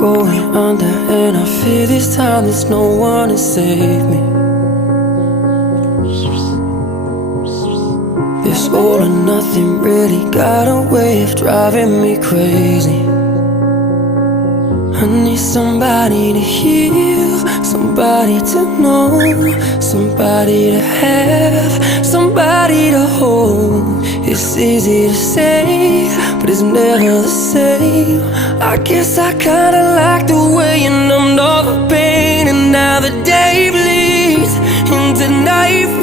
going under, and I fear this time there's no one to save me. This all or nothing really got a way of driving me crazy. I need somebody to heal, somebody to know, somebody to have, somebody to hold. It's easy to say, but it's never the same. I guess I kinda like the way you numbed all the pain, and now the day bleeds into nightfall.